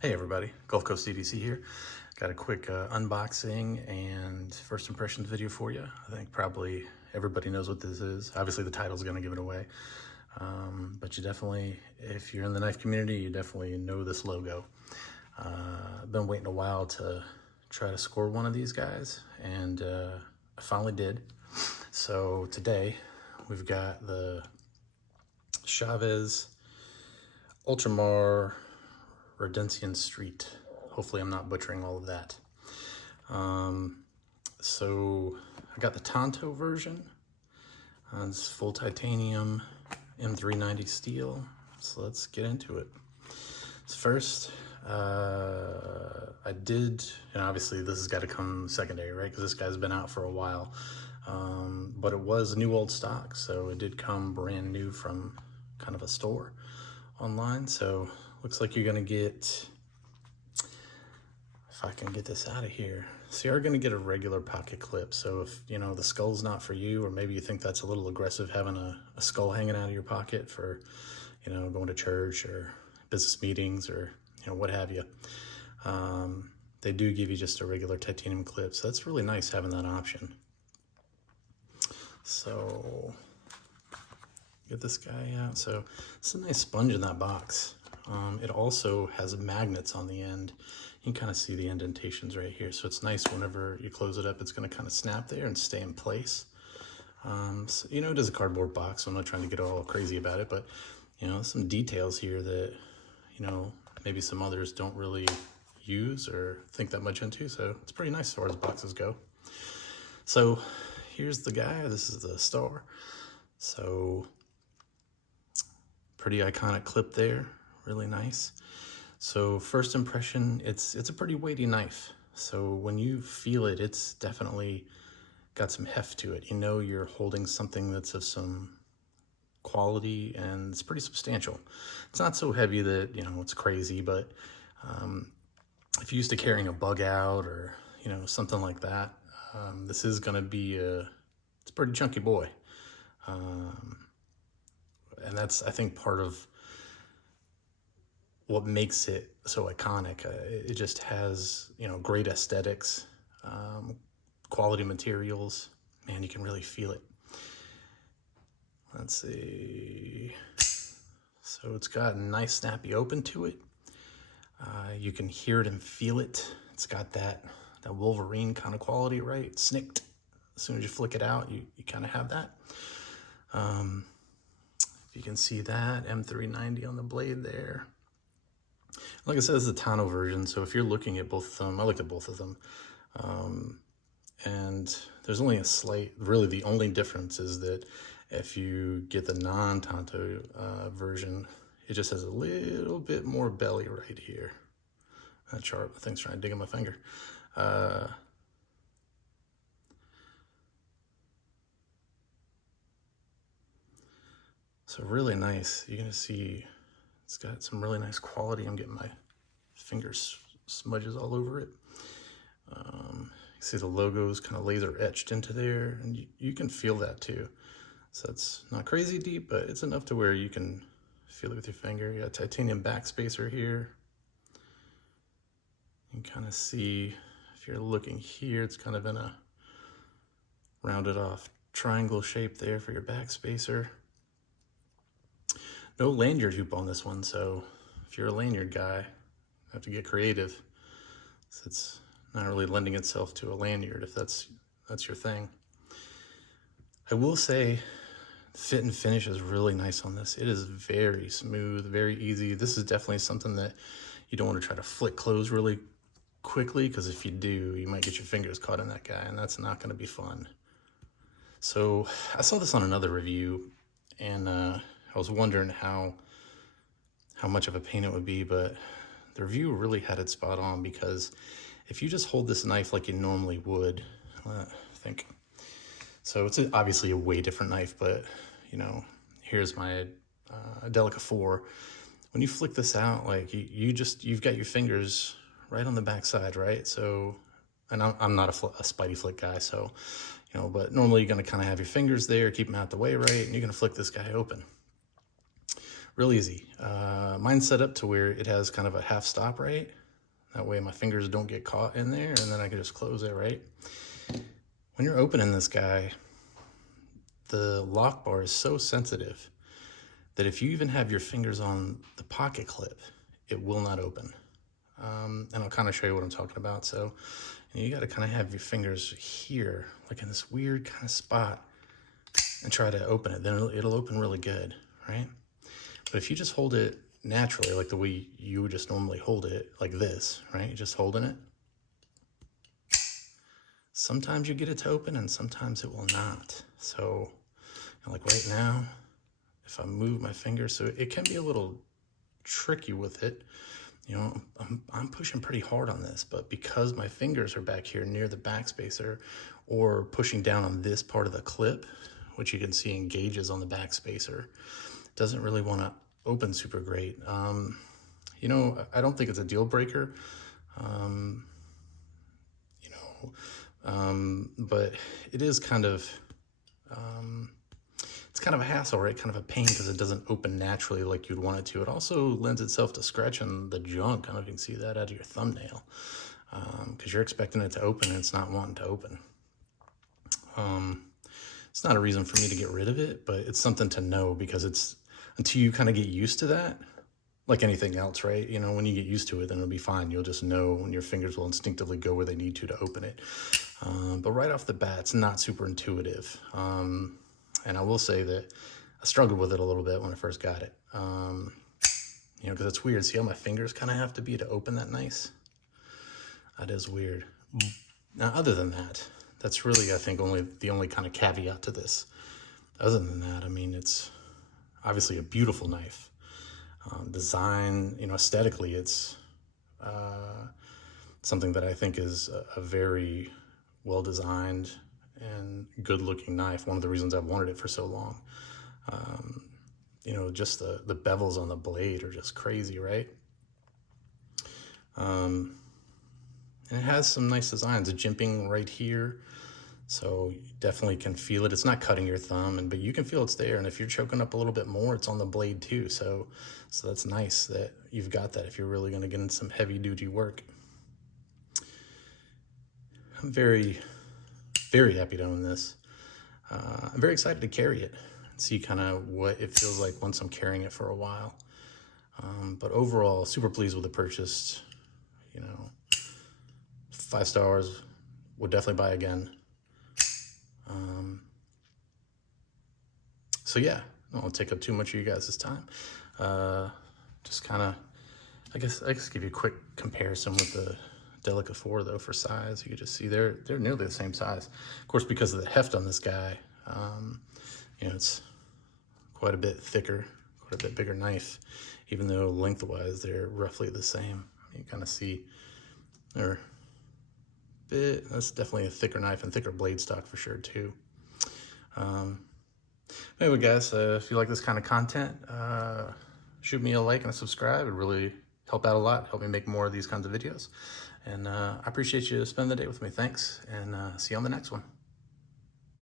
Hey everybody, Gulf Coast CDC here. Got a quick unboxing and first impressions video for you. I think probably everybody knows what this is. Obviously the title's gonna give it away. But you definitely, if you're in the knife community, you definitely know this logo. I've been waiting a while to try to score one of these guys, and I finally did. So today we've got the Chaves Ultramar Redencion Street. Hopefully I'm not butchering all of that. So I got the Tanto version. It's full titanium M390 steel. So let's get into it. So first, I did, and obviously this has got to come secondary, right? Because this guy's been out for a while. But it was new old stock, so it did come brand new from kind of a store online. So looks like you're gonna get, if I can get this out of here, so you're gonna get a regular pocket clip. So if you know the skull's not for you, or maybe you think that's a little aggressive having a skull hanging out of your pocket for, you know, going to church or business meetings or, you know, what have you, they do give you just a regular titanium clip. So that's really nice having that option. So get this guy out. So it's a nice sponge in that box. It also has magnets on the end. You can kind of see the indentations right here. So it's nice whenever you close it up, it's going to kind of snap there and stay in place. So, you know, it is a cardboard box, so I'm not trying to get all crazy about it, but, you know, some details here that, you know, maybe some others don't really use or think that much into. So it's pretty nice as far as boxes go. So here's the guy. This is the star. So pretty iconic clip there. Really nice. So first impression, it's a pretty weighty knife. So when you feel it, it's definitely got some heft to it. You know you're holding something that's of some quality, and it's pretty substantial. It's not so heavy that, you know, it's crazy, but if you're used to carrying a bug out or, you know, something like that, this is gonna be it's a pretty chunky boy. And that's, I think, part of what makes it so iconic. It just has, you know, great aesthetics, quality materials. Man, you can really feel it. Let's see. So it's got a nice snappy open to it. You can hear it and feel it. It's got that Wolverine kind of quality, right? Snicked. As soon as you flick it out, you kind of have that. If you can see that, M390 on the blade there. Like I said, this is the Tanto version, so if you're looking at both of them, I looked at both of them, and there's only a slight, really the only difference is that if you get the non-Tanto version, it just has a little bit more belly right here. That sharp, I think it's trying to dig in my finger. So really nice. You're gonna see it's got some really nice quality. I'm getting my fingers smudges all over it. You see the logos kind of laser etched into there, and you can feel that too. So it's not crazy deep, but it's enough to where you can feel it with your finger. You got titanium backspacer here. You can kind of see, if you're looking here, it's kind of in a rounded off triangle shape there for your backspacer. No lanyard hoop on this one, so if you're a lanyard guy, you have to get creative. So it's not really lending itself to a lanyard if that's your thing. I will say fit and finish is really nice on this. It is very smooth, very easy. This is definitely something that you don't want to try to flick close really quickly, because if you do, you might get your fingers caught in that guy, and that's not going to be fun. So I saw this on another review, and I was wondering how much of a pain it would be, but the review really had it spot on, because if you just hold this knife like you normally would, I think, so it's obviously a way different knife, but, you know, here's my Delica 4. When you flick this out, like you've got your fingers right on the back side, right? So, and I'm not a spidey flick guy, so, you know, but normally you're gonna kind of have your fingers there, keep them out the way, right? And you're gonna flick this guy open. real easy. Mine's set up to where it has kind of a half stop, right? That way my fingers don't get caught in there, and then I can just close it, right? When you're opening this guy, the lock bar is so sensitive that if you even have your fingers on the pocket clip, it will not open. And I'll kind of show you what I'm talking about. So you got to kind of have your fingers here, like in this weird kind of spot, and try to open it. Then it'll open really good, right? But if you just hold it naturally, like the way you would just normally hold it, like this, right? You're just holding it. Sometimes you get it to open and sometimes it will not. So like right now, if I move my finger, so it can be a little tricky with it. You know, I'm pushing pretty hard on this, but because my fingers are back here near the backspacer or pushing down on this part of the clip, which you can see engages on the backspacer, doesn't really want to open super great. You know, I don't think it's a deal breaker, you know, but it is kind of, it's kind of a hassle, right? Kind of a pain because it doesn't open naturally like you'd want it to. It also lends itself to scratching the junk. I don't know if you can see that out of your thumbnail, because you're expecting it to open and it's not wanting to open. It's not a reason for me to get rid of it, but it's something to know, because it's until you kind of get used to that, like anything else, right? You know, when you get used to it, then it'll be fine. You'll just know when your fingers will instinctively go where they need to open it. But right off the bat, it's not super intuitive. And I will say that I struggled with it a little bit when I first got it. You know, because it's weird. See how my fingers kind of have to be to open that nice? That is weird. Now, other than that, that's really, I think, the only kind of caveat to this. Other than that, I mean, it's obviously a beautiful knife. Design, you know, aesthetically, it's something that I think is a very well-designed and good-looking knife. One of the reasons I've wanted it for so long. You know, just the bevels on the blade are just crazy, right? And it has some nice designs. It's jimping right here, so you definitely can feel it. It's not cutting your thumb, but you can feel it's there. And if you're choking up a little bit more, it's on the blade too. So that's nice that you've got that if you're really going to get into some heavy-duty work. I'm very, very happy to own this. I'm very excited to carry it and see kind of what it feels like once I'm carrying it for a while. But overall, super pleased with the purchase. You know, 5 stars, would definitely buy again. So yeah, I won't take up too much of you guys' time. Just kind of, I guess give you a quick comparison with the Delica 4 though for size. You can just see they're nearly the same size. Of course, because of the heft on this guy, you know, it's quite a bit thicker, quite a bit bigger knife, even though lengthwise they're roughly the same. You kind of see they're that's definitely a thicker knife and thicker blade stock for sure too. Anyway guys, if you like this kind of content, shoot me a like and a subscribe. It really help out a lot, help me make more of these kinds of videos. And I appreciate you spending the day with me. Thanks, and see you on the next one.